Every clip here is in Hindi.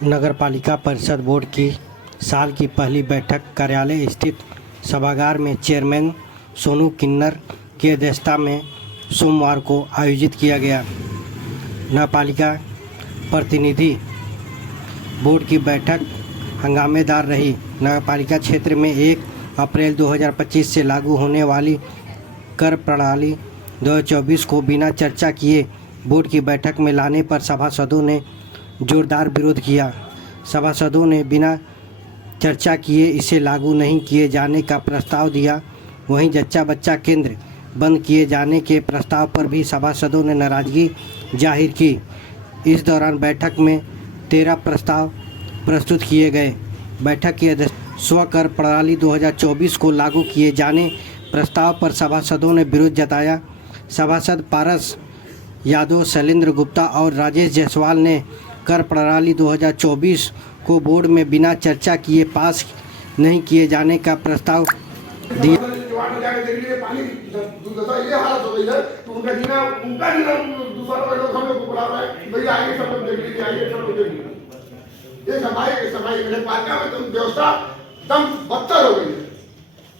नगरपालिका परिषद बोर्ड की साल की पहली बैठक कार्यालय स्थित सभागार में चेयरमैन सोनू किन्नर की अध्यक्षता में सोमवार को आयोजित किया गया। नगरपालिका प्रतिनिधि बोर्ड की बैठक हंगामेदार रही। नगरपालिका क्षेत्र में 1 अप्रैल 2025 से लागू होने वाली कर प्रणाली 2024 को बिना चर्चा किए बोर्ड की बैठक में लाने पर सभासदों ने जोरदार विरोध किया। सभासदों ने बिना चर्चा किए इसे लागू नहीं किए जाने का प्रस्ताव दिया। वहीं जच्चा बच्चा केंद्र बंद किए जाने के प्रस्ताव पर भी सभासदों ने नाराजगी जाहिर की। इस दौरान बैठक में 13 प्रस्ताव प्रस्तुत किए गए। बैठक की स्वकर प्रणाली 2024 को लागू किए जाने प्रस्ताव पर सभासदों ने विरोध जताया। सभासद पारस यादव, शैलेंद्र गुप्ता और राजेश जायसवाल ने कर प्रणाली 2024 को बोर्ड में बिना चर्चा किए पास नहीं किए जाने का प्रस्ताव दिया।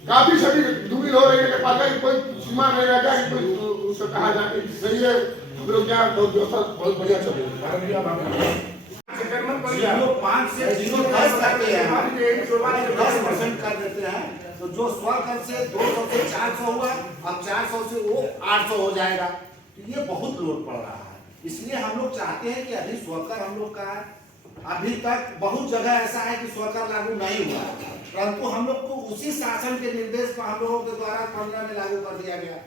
काफी सभी दुविधा हो रही है कि कोई सीमा नहीं रह गया कि कोई उसको कहा जाए नहीं है। हम लोग क्या व्यवस्था बहुत बढ़िया चल रही है। 5 से 10 करते हैं, 10% कर देते हैं, तो जो स्वकर से 200 से 400 हुआ, अब 400 से वो 800 हो जाएगा। तो ये बहुत लोड पड़ रहा है। इसलिए हम लोग चाहते हैं कि अभी स्वकर हम लोग का अभी तक बहुत जगह ऐसा है कि स्वकर लागू नहीं हुआ, परंतु हम लोग को उसी शासन के निर्देश पर हम लोगों के द्वारा 15 में लागू कर दिया गया।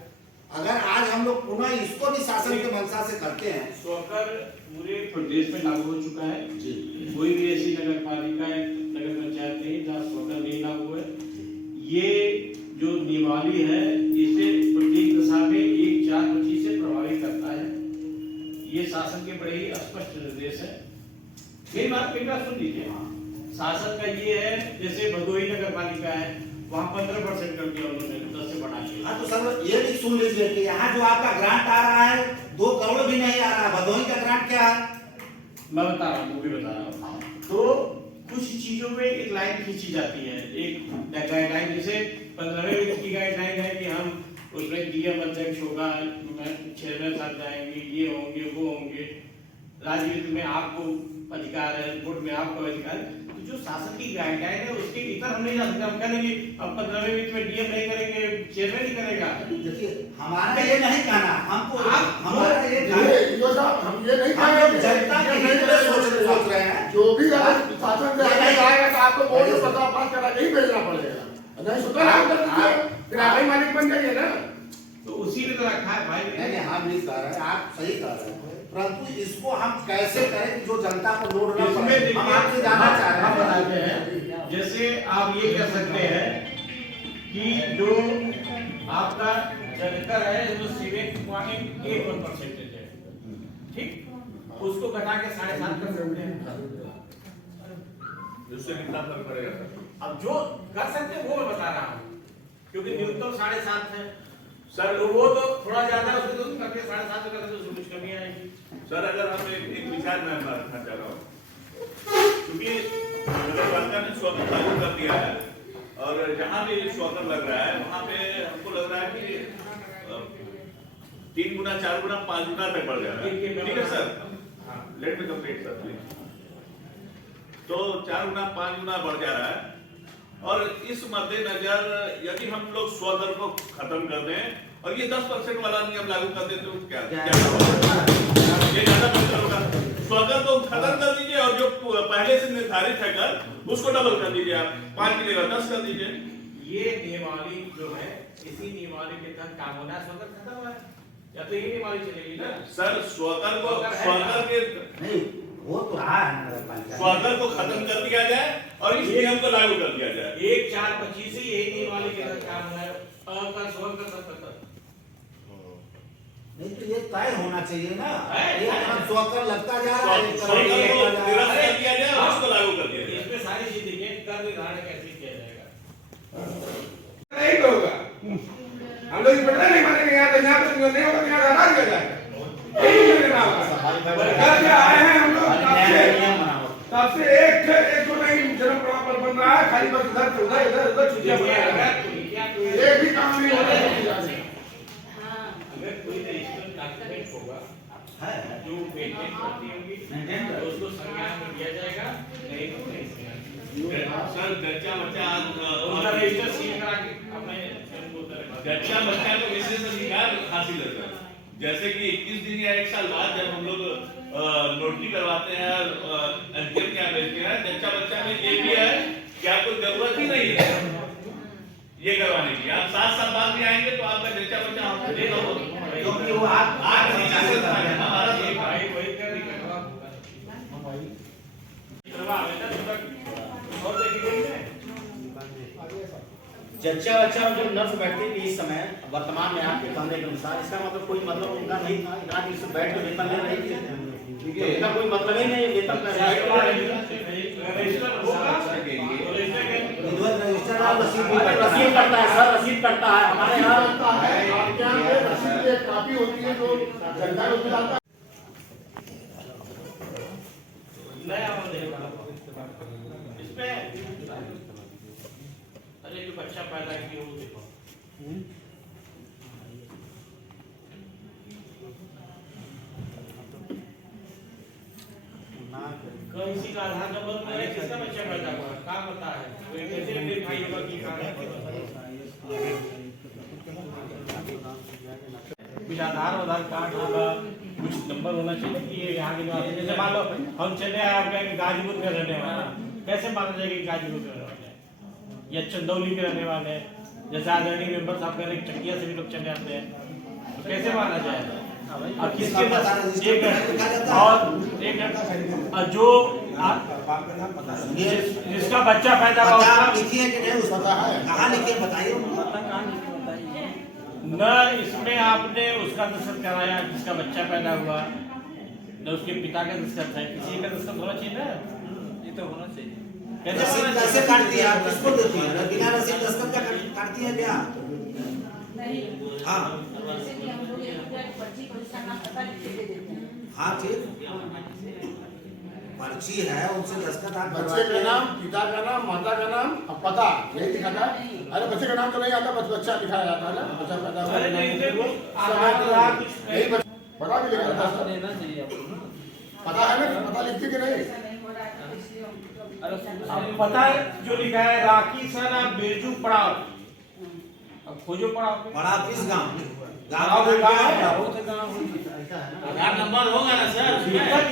अगर आज हम लोग पुनः इसको भी शासन के मंशा से करते हैं। स्वकर पूरे प्रदेश में लागू हो चुका है जी। कोई भी ऐसी नगर पालिका नगर पंचायत नहीं जहाँ स्वकर नहीं लागू है। ये जो नियमावली है इसे प्रत्येक दशा में 1/4/25 से प्रभावित करता है। ये शासन के बड़े ही स्पष्ट निर्देश है। मेरी बात सुन लीजिए। शासन का ये है, जैसे भदोही नगर पालिका है वहाँ 15% कर दिया उन्होंने 10 से बढ़ा के। हाँ, तो सर ये भी सुन लीजिए कि यहाँ जो आपका ग्रांट आ रहा है 2 करोड़ भी नहीं आ रहा। भदोही का ग्रांट क्या है मैं बता रहा हूँ, वो भी बता रहा हूँ। तो कुछ चीजों में एक लाइन खींची जाती है, एक गाइडलाइन। जैसे 15वें वित्त की गाइडलाइन है कि हम उसमें डीएम अध्यक्ष होगा, चेयरमैन साहब जाएंगे, ये होंगे वो होंगे। राज्य वित्त में आपको अधिकार है, बोर्ड में आपका अधिकार है। तो जो शासन की गाइडलाइन है उसके इतर हम नहीं जा सकते। हम कहेंगे अब 15वें वित्त में डीएम नहीं करेंगे, चेयरमैन ही करेगा। देखिए हमारा ये नहीं कहना, हमको हमारा ये हम ये नहीं जनता के हित में सोच रहे हैं। जो भी शासन से आएगा तो आपको बोर्ड में प्रस्ताव पास करा के ही भेजना पड़ेगा। नहीं सुतर फिर आप ही मालिक बन जाइए ना। तो उसी ने तो रखा है भाई। नहीं हम नहीं कह रहे, आप सही कह रहे हैं, परंतु इसको हम कैसे करें कि जो जनता को लोड ना पड़े। हम आपसे जानना चाह रहे हैं। जैसे आप ये कह सकते हैं कि जो आपका जनकर है जो सीमेंट पानी 1% है, ठीक, उसको घटा के 7.5 कर सकते हैं। उससे कितना फर्क पड़ेगा? अब जो कर सकते हैं वो मैं बता रहा हूँ, क्योंकि न्यूनतम 7.5 है सर। वो तो थोड़ा ज्यादा उसको तो करके 7.5 करते तो कुछ कमी आएगी। सर अगर हम एक विचार मैं रखना चाह रहा हूँ, क्योंकि नगरपालिका ने स्वकर लागू कर दिया है और जहाँ भी स्वकर लग रहा है वहाँ पे हमको लग रहा है कि 3 गुना 4 गुना 5 गुना तक बढ़ जा रहा है। ठीक है sir, let me complete sir please. तो 4 गुना 5 गुना बढ़ जा रहा है और इस मद्देनजर यदि हम लोग स्वकर को खत्म कर दें और ये 10% वाला नियम लागू कर दें तो क्या ये ज्यादा बेहतर होगा। स्वकर को खत्म कर दीजिए और जो पहले से निर्धारित है कर उसको डबल कर दीजिए। आप 5 की जगह 10 कर दीजिए। ये नियमावली जो है, इसी नियमावली के तहत काम होना है। स्वकर खत्म हुआ है या तो ये नियमावली चलेगी ना सर। स्वकर को स्वकर के नहीं वो तो रहा है नगरपालिका, स्वकर को खत्म कर दिया जाए और इस नियम को लागू कर दिया जाए। 1/4/25 से यही नियमावली के तहत काम होना है। का स्वकर तक नहीं तो ये तय होना चाहिए ना। है, एक तरफ स्वकर लगता जा रहा है, स्वकर को निरस्त कर दिया जाए और उसको लागू कर दिया जाए। इसमें सारी चीजें ये कर निर्धारण कैसे किया जाएगा नहीं होगा। हम लोग पता नहीं मानेंगे। यहाँ तो यहाँ पे नहीं होगा, यहाँ हटा दिया जाएगा। आए हैं हम लोग अब से एक तो नहीं जन्म प्रमाण पत्र बन रहा है, खाली बस इधर से उधर इधर उधर छुट्टियां बना रहा है, एक भी काम नहीं हो रहा है। अगर कोई रजिस्टर डॉक्यूमेंट होगा जो मेंटेन करती होगी तो उसको संज्ञान में लिया जाएगा, नहीं तो नहीं संज्ञान। सर बच्चा उनका रजिस्टर सील करा के अपने बच्चा को विशेष अधिकार हासिल होता है। जैसे कि 21 दिन या 1 साल बाद जब हम लोग नोटरी करवाते हैं और अंतिम क्या भेजते हैं, बच्चा में ये भी है कि आपको जरूरत ही नहीं है ये करवाने की। आप 7 साल बाद भी आएंगे तो आपका बच्चा हमको देगा, क्योंकि वो आप हमारा भाई वही कर रही है और देखिए जच्चा बच्चा जो नर्स बैठती थी इस समय वर्तमान में आपके कहने के अनुसार, इसका मतलब कोई मतलब उनका नहीं था, इतना दिन से बैठ के वेतन ले रही थी, इसका कोई मतलब ही नहीं वेतन रसीद करता है सर, रसीद करता है हमारे यहाँ रसीद एक कॉपी होती है जो जनता को मिलता है। इसमें अरे जो बच्चा पैदा किया वो देखो किसी का आधार नंबर में है, किसका बच्चा पैदा हुआ क्या पता है, कोई कैसे वेरीफाई होगा कि कुछ आधार कार्ड होगा, कुछ नंबर होना चाहिए कि ये यहाँ के निवासी। जैसे मान लो हम चले आए आपके गाजीपुर के रहने वाले, कैसे माना जाएगा कि गाजीपुर के रहने वाले या चंदौली के रहने वाले, जैसे आदरणीय मेंबर साहब कह रहे चकिया से भी लोग चले आते हैं, तो कैसे माना जाएगा? और किसके और जो जिसका बच्चा पैदा हुआ लिखिए कि नहीं उसका कहाँ लिखिए बताइए न इसमें आपने उसका दस्तखत कराया जिसका बच्चा पैदा हुआ, न उसके पिता का दस्तखत है, किसी का दस्तखत होना चाहिए ना, ये तो होना चाहिए। कैसे काटती है आप किसको देती है? बिना रसीद दस्तखत का काटती है क्या? हाँ हाँ ठीक, पर्ची है उनसे दस्तखत आप बच्चे का नाम, पिता का नाम, माता का नाम और पता यही दिखाता है। अरे बच्चे का नाम तो नहीं आता, बस बच्चा दिखाया जाता है ना, बच्चा पैदा हुआ पता भी लिखा था सर, पता है ना, पता लिखती कि नहीं? अब पता जो लिखा है राखी सर आप बेजू पड़ाव, अब खोजो पड़ाव किस गांव? आधार नंबर होगा ना सर,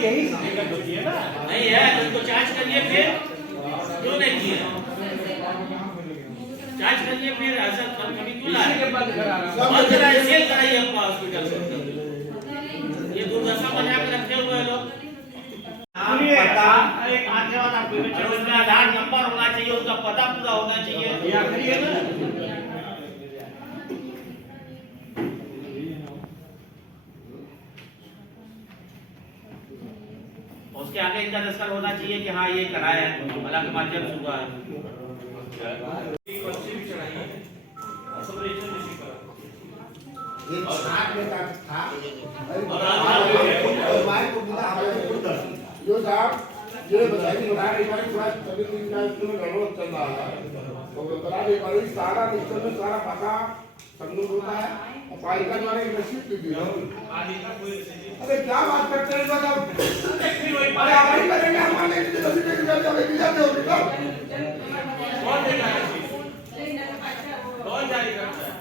यही दिक्कत होती है ना, नहीं है तो उसको जांच करिए, फिर क्यों नहीं किया जांच करिए, फिर ऐसा कभी क्यों लाए बंद कराइए, सेल कराइए अपना हॉस्पिटल से, ये दुर्दशा बना के रखे हुए हैं लोग। एक आने वाला उसमें आधार नंबर होना चाहिए, उसका पता पूरा होना चाहिए, ये आखिरी है ना। उसके आगे इनका दस्तखत होना चाहिए कि हाँ ये कराया है, वाला के माध्यम से हुआ है। एक छाट में का था और आधार मोबाइल को मिला हमारे को दर्श जो साहब ये बताइए, बता रही हमारी थोड़ा सभी दिन का इसमें गड़बड़ चल रहा है, तो बता रही हमारी सारा लिस्टर में सारा पता संगत होता है और पालिका द्वारा एक रसीद दी थी। अरे क्या बात करते हैं लोग, अरे हमारी करेंगे हमारे रसीद लेके जाते हो बेटा, कौन देगा कौन जारी करता है,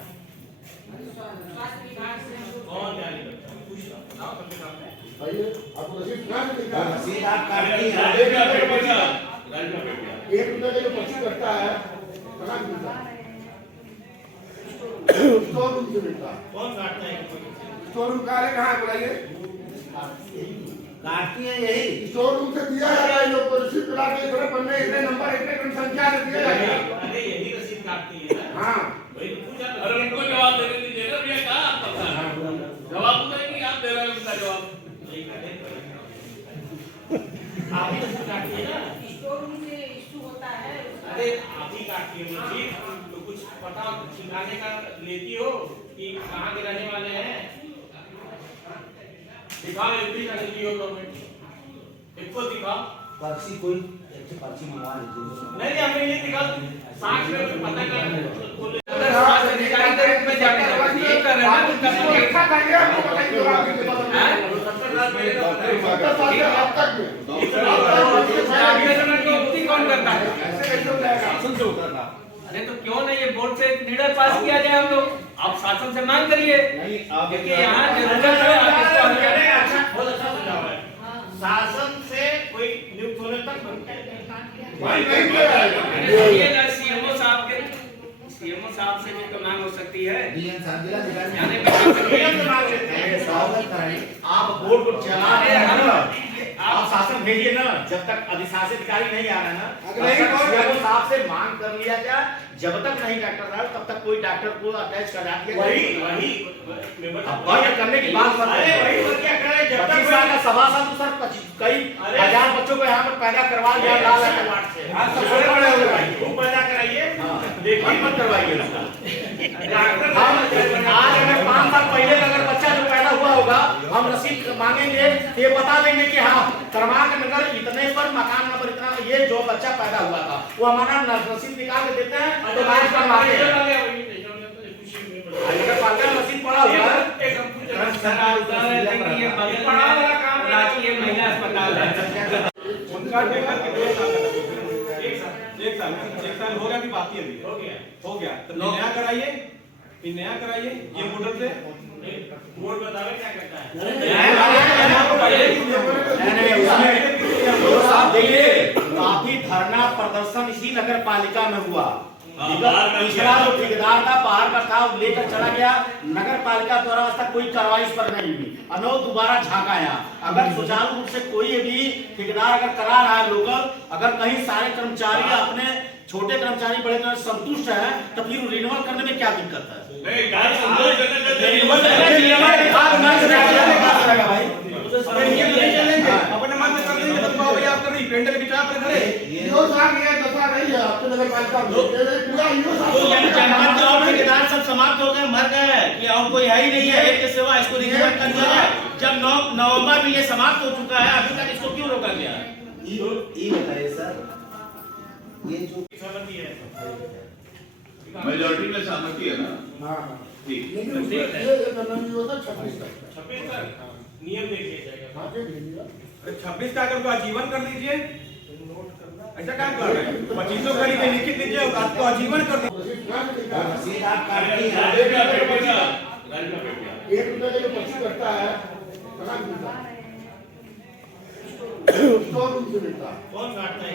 कौन जारी करता है, पूछ बताओ सबके सामने। भाई आपको रसीद कहाँ से मिलता है? रसीद आप काटती हैं ₹1 का जो पर्ची कटता है कहाँ से मिलता है? स्टोर रूम से मिलता है। कौन काटता है? स्टोर रूम कहाँ है, कहाँ है बताइए? काटती है यही स्टोर रूम से दिया जाता है, लोग को रसीद करा के इतने पन्ने इतने नंबर इतने संख्या से दिया जाता है। अरे यही रसीद काटती है ना, हाँ वही तो पूछा। अरे उनको जवाब देने दीजिए ना भैया, कहाँ आप पता है जवाब नहीं आप दे रहे हैं उनका जवाब, नहीं काटे आप ही रसीद काटती है ना, स्टोर रूम से इशू होता है। अरे आप ही काटती है रसीद, तो कुछ पता ठिकाने का लेती हो कि कहाँ के रहने वाले हैं, दिखाओ एमपी का लेती हो गवर्नमेंट, इसको दिखाओ पर्ची कोई एक पर्ची मंगवा लीजिए। नहीं हमें ये निकाल 60 में पता कर अच्छा करेंगे आपको बताइए कौन करता है? अरे तो क्यों नहीं ये बोर्ड से निर्णय पास किया जाए हम लोग, आप शासन से मांग करिए क्योंकि यहाँ जरूरत है आप इसको हल करें। अच्छा बहुत अच्छा सुझाव है, शासन से कोई नियुक्त होने तक ये ना सीएमओ साहब से भी तो मांग हो सकती है, डीएम साहब जिलाधिकारी जाने पे मांग लेते हैं। आप बोर्ड को चला रहे हैं ना, आप शासन भेजिए ना, जब तक अधिशासी अधिकारी नहीं आ रहा ना, सीएमओ साहब से मांग कर लिया जाए, जब तक नहीं डॉक्टर आए तब तक कोई डॉक्टर को अटैच करा दिया वही बंद करने की बात कर रहे हैं। वही क्या करे जब 25 साल का सभासद तो सर कई हजार बच्चों को यहाँ पर पैदा करवा दिया लाल वार्ड से, वो पैदा कराइए, देखिए मत करवाइए। आज अगर 5 साल पहले अगर बच्चा जो पैदा हुआ होगा हम रसीद मांगेंगे तो ये बता देंगे कि हाँ क्रमांक नगर इतने पर मकान नंबर इतना ये जो बच्चा पैदा हुआ था वो हमारा रसीद निकाल के देते हैं तो मैच करवाते हैं। अगर पालका रसीद पड़ा हुआ है राजकीय महिला अस्पताल है, एक साल हो गया कि बाकी अभी हो गया तो नया कराइए, फिर नया कराइए ये मोटर से बोर्ड बतावे क्या करता है। आप देखिए काफी धरना प्रदर्शन इसी नगर पालिका में हुआ, पिछला जो ठेकेदार था बाहर का था लेकर चला गया, नगर पालिका द्वारा आज तक कोई कार्रवाई इस पर नहीं हुई, अनौ दोबारा झांकाया। अगर सुचारू रूप से कोई भी ठेकेदार अगर करा रहा है लोकल, अगर कहीं सारे कर्मचारी अपने छोटे कर्मचारी बड़े कर्मचारी संतुष्ट है तो फिर रिन्यूअल करने में क्या दिक्कत है? अपने मन में कर देंगे तो भाई आप कर रही पेंटर की चाय पर खड़े यो साहब ये दशा नहीं है आपके नगर पालिका में, ये पूरा यो साहब ठेकेदार सब समाप्त हो गए, मर गए कि और कोई है ही नहीं है, एक के सिवा इसको रिन्यूअल कर दिया जाए। जब 9 नवंबर में ये समाप्त हो चुका है अभी तक इसको क्यों रोका गया है? ये बताइए सर, ये जो सहमति है, मेजॉरिटी में सहमति है ना? हाँ ठीक। लेकिन ये करना नहीं होता 26 तक 26 तक नियम देखिए जाएगा। हाँ ठीक है 26 का अगर आजीवन कर दीजिए, ऐसा क्या कर रहे हैं? 2500 खरीदे लिखित लीजिए और आपको आजीवन कर दीजिए। रसीद आप काटती हैं, 1 रुपये का जो 25 करता है कहाँ मिलता है? 100 रुपये मिलता है। कौन काटता है?